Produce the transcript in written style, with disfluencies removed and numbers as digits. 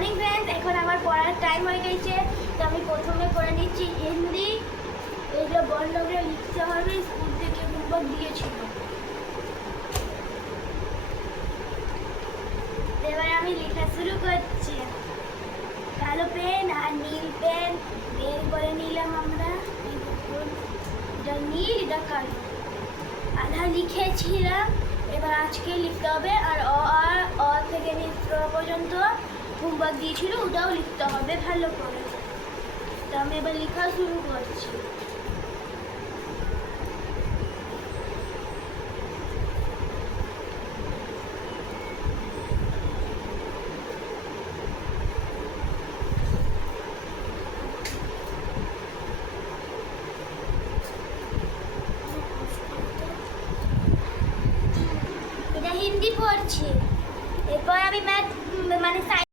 Morning friends, এখন আমার পড়ার টাইম হয়ে গেছে। তো আমি প্রথমে পড়ে নিচ্ছি হিন্দি। এইটা বর্ণগুলো লিখতে হবে, স্কুল থেকে হোমওয়ার্ক দিয়েছিল। এবার আমি লেখা শুরু করছি। কালো পেন আর নীল পেন বের করে নিলাম আমরা। এটা নীল, এটা কালো। আধা লিখেছিলাম, এবার আজকে লিখতে হবে। আর অ থেকে নিত্র পর্যন্ত হোমওয়ার্ক দিয়েছিল, ওটাও লিখতে হবে ভালো করে। তো আমি এবার লেখা শুরু করছি।